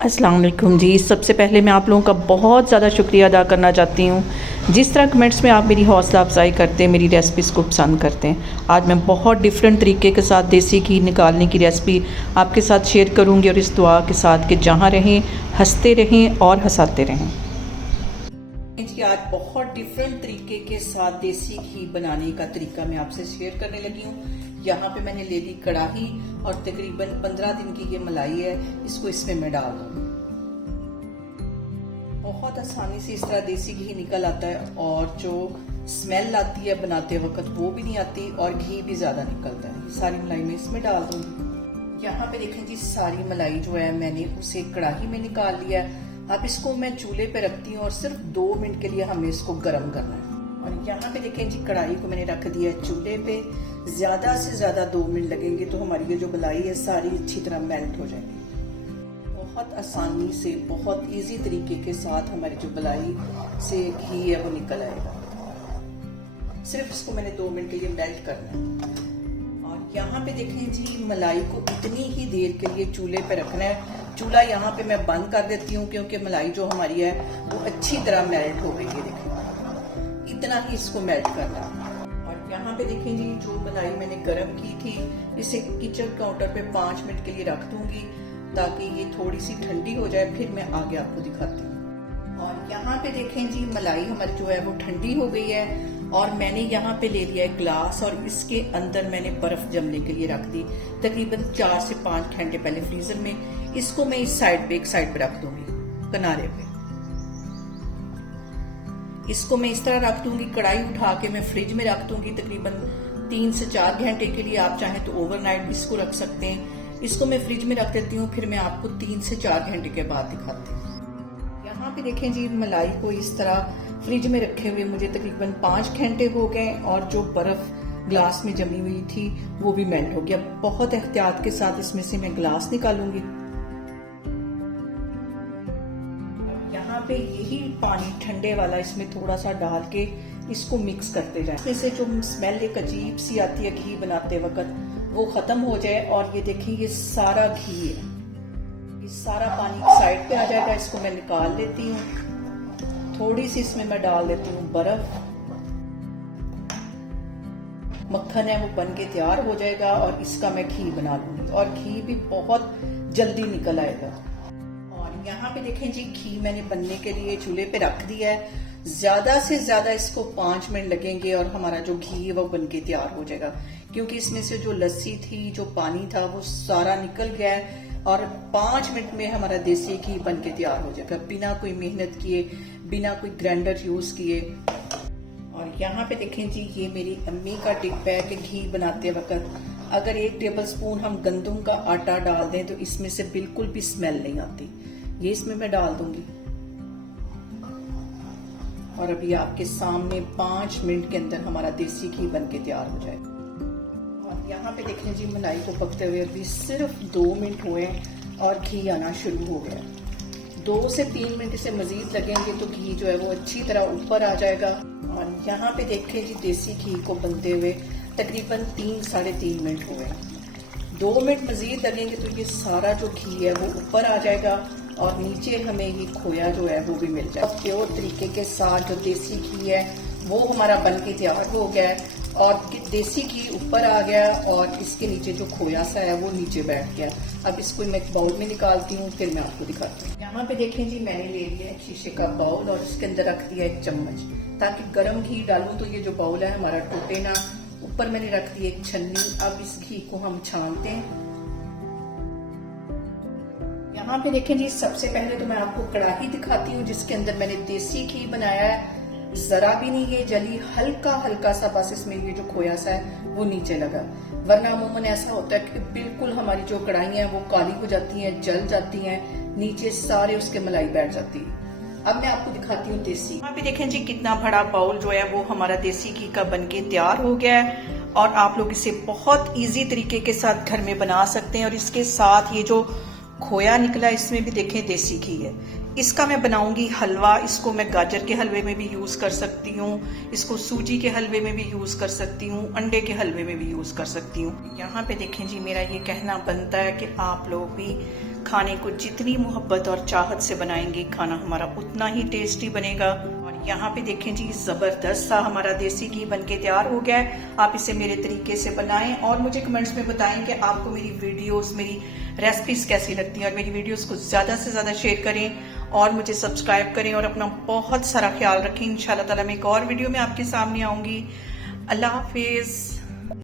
अस्सलाम वालेकुम जी। सबसे पहले मैं आप लोगों का बहुत ज़्यादा शुक्रिया अदा करना चाहती हूँ। जिस तरह कमेंट्स में आप मेरी हौसला अफजाई करते हैं, मेरी रेसिपीज़ को पसंद करते हैं। आज मैं बहुत डिफरेंट तरीके के साथ देसी घी निकालने की रेसिपी आपके साथ शेयर करूँगी, और इस दुआ के साथ कि जहाँ रहें हंसते रहें और हंसाते रहें। जी आज बहुत डिफरेंट तरीके के साथ देसी घी बनाने का तरीका मैं आपसे शेयर करने लगी हूँ। यहाँ पे मैंने ले ली कढ़ाई और तकरीबन 15 दिन की ये मलाई है, इसको इसमें मैं डाल दूँ। बहुत आसानी से इस तरह देसी घी निकल आता है, और जो स्मेल आती है बनाते वक्त वो भी नहीं आती, और घी भी ज्यादा निकलता है। सारी मलाई मैं इसमें डाल दूंगी। यहाँ पे देखें जी, सारी मलाई जो है मैंने उसे कढ़ाई में निकाल लिया। अब इसको मैं चूल्हे पे रखती हूँ और सिर्फ 2 मिनट के लिए हमें इसको गर्म करना है। और यहाँ पे देखें जी, कढ़ाई को मैंने रख दिया है चूल्हे पे। ज्यादा से ज्यादा 2 मिनट लगेंगे तो हमारी ये जो मलाई है सारी अच्छी तरह मेल्ट हो जाएगी। बहुत आसानी से, बहुत इजी तरीके के साथ हमारी जो मलाई से घी है वो निकल आएगा। सिर्फ इसको मैंने 2 मिनट के लिए मेल्ट करना है। और यहाँ पे देखें जी, मलाई को इतनी ही देर के लिए चूल्हे पे रखना है। चूल्हा यहाँ पे मैं बंद कर देती हूँ क्योंकि मलाई जो हमारी है वो अच्छी तरह मेल्ट हो गई है। देखें, इतना ही इसको मेल्ट करना है। और यहाँ पे देखें जी, जो मलाई मैंने गर्म की थी इसे किचन काउंटर पे 5 मिनट के लिए रख दूंगी ताकि ये थोड़ी सी ठंडी हो जाए, फिर मैं आगे आपको दिखाती हूँ। और यहाँ पे देखें जी, मलाई हमारी जो है वो ठंडी हो गई है, और मैंने यहाँ पे ले लिया है ग्लास, और इसके अंदर मैंने बर्फ जमने के लिए रख दी तकरीबन 4 से 5 घंटे पहले फ्रीजर में। इसको मैं इस साइड पे, एक साइड पे रख दूंगी किनारे पे। इसको मैं इस तरह रख दूंगी। कढ़ाई उठा के मैं फ्रिज में रख दूंगी तकरीबन 3 से 4 घंटे के लिए। आप चाहें तो ओवरनाइट इसको रख सकते हैं। इसको मैं फ्रिज में रख देती हूँ, फिर मैं आपको 3 से 4 घंटे के बाद दिखाती हूँ। यहाँ पे देखें जी, मलाई को इस तरह फ्रिज में रखे हुए मुझे तकरीबन 5 घंटे हो गए, और जो बर्फ ग्लास में जमी हुई थी वो भी मेल्ट हो गया। बहुत एहतियात के साथ इसमें से मैं ग्लास निकालूंगी। यहाँ पे यही पानी ठंडे वाला इसमें थोड़ा सा डाल के इसको मिक्स करते जाएं। इसमें से जो स्मेल एक अजीब सी आती है घी बनाते वक्त, वो खत्म हो जाए। और ये देखिए, ये सारा घी है, ये सारा पानी साइड पे आ जाएगा। इसको मैं निकाल लेती हूँ। थोड़ी सी इसमें मैं डाल देती हूँ बर्फ। मक्खन है वो बन के तैयार हो जाएगा, और इसका मैं घी बना लूंगी, और घी भी बहुत जल्दी निकल आएगा। और यहाँ पे देखें जी, घी मैंने बनने के लिए चूल्हे पे रख दिया है। ज्यादा से ज्यादा इसको 5 मिनट लगेंगे और हमारा जो घी है वो बन के तैयार हो जाएगा, क्योंकि इसमें से जो लस्सी थी, जो पानी था, वो सारा निकल गया है। और 5 मिनट में हमारा देसी घी बन के तैयार हो जाएगा, बिना कोई मेहनत किए, बिना कोई ग्राइंडर यूज किए। और यहाँ पे देखें जी, ये मेरी अम्मी का टिप है कि घी बनाते वक्त अगर 1 टेबल स्पून हम गंदम का आटा डाल दें तो इसमें से बिल्कुल भी स्मेल नहीं आती। ये इसमें मैं डाल दूंगी, और अभी आपके सामने 5 मिनट के अंदर हमारा देसी घी बन के तैयार हो जाएगा। और यहाँ पे देखें जी, मलाई को पकते हुए अभी सिर्फ 2 मिनट हुए और घी आना शुरू हो गया। 2 से 3 मिनट से मजीद लगेंगे तो घी जो है वो अच्छी तरह ऊपर आ जाएगा। और यहाँ पे देखें जी, देसी घी को बनते हुए तकरीबन 3 साढ़े 3 मिनट हुए। 2 मिनट मजीद लगेंगे तो ये सारा जो घी है वो ऊपर आ जाएगा, और नीचे हमें ये खोया जो है वो भी मिल जाएगा। प्योर तरीके के साथ जो देसी घी है वो हमारा बन के तैयार हो गया है, और देसी घी ऊपर आ गया, और इसके नीचे जो खोया सा है वो नीचे बैठ गया। अब इसको मैं एक बाउल में निकालती हूँ, फिर मैं आपको दिखाती हूँ। यहाँ पे देखें जी, मैंने ले लिया एक शीशे का बाउल, और इसके अंदर रख दिया 1 चम्मच, ताकि गर्म घी डालूं तो ये जो बाउल है हमारा टूटे ना। ऊपर मैंने रख दी 1 छन्नी। अब इस घी को हम छानते हैं। यहाँ पे देखें जी, सबसे पहले तो मैं आपको कढ़ाई दिखाती हूँ जिसके अंदर मैंने देसी घी बनाया है। जरा भी नहीं ये जली, हल्का हल्का सा बस इसमें ये जो खोया सा है वो नीचे लगा। वरना अमूमन ऐसा होता है कि बिल्कुल हमारी जो कढ़ाई है वो काली हो जाती हैं, जल जाती हैं, नीचे सारे उसके मलाई बैठ जाती है। अब मैं आपको दिखाती हूँ देसी। यहाँ पे देखें जी, कितना बड़ा बाउल जो है वो हमारा देसी घी का बनके तैयार हो गया है, और आप लोग इसे बहुत इजी तरीके के साथ घर में बना सकते हैं। और इसके साथ ये जो खोया निकला, इसमें भी देखें देसी घी है। इसका मैं बनाऊंगी हलवा। इसको मैं गाजर के हलवे में भी यूज कर सकती हूँ, इसको सूजी के हलवे में भी यूज कर सकती हूँ, अंडे के हलवे में भी यूज कर सकती हूँ। यहाँ पे देखें जी, मेरा ये कहना बनता है कि आप लोग भी खाने को जितनी मोहब्बत और चाहत से बनाएंगे खाना हमारा उतना ही टेस्टी बनेगा। और यहाँ पे देखें जी, जबरदस्त सा हमारा देसी घी बनके तैयार हो गया है। आप इसे मेरे तरीके से बनाएं और मुझे कमेंट्स में बताएं कि आपको मेरी वीडियोस, मेरी रेसिपीज कैसी लगती हैं, और मेरी वीडियोस को ज्यादा से ज्यादा शेयर करें और मुझे सब्सक्राइब करें और अपना बहुत सारा ख्याल रखें। इंशाल्लाह ताला मैं एक और वीडियो में आपके सामने आऊंगी। अल्लाह हाफिज।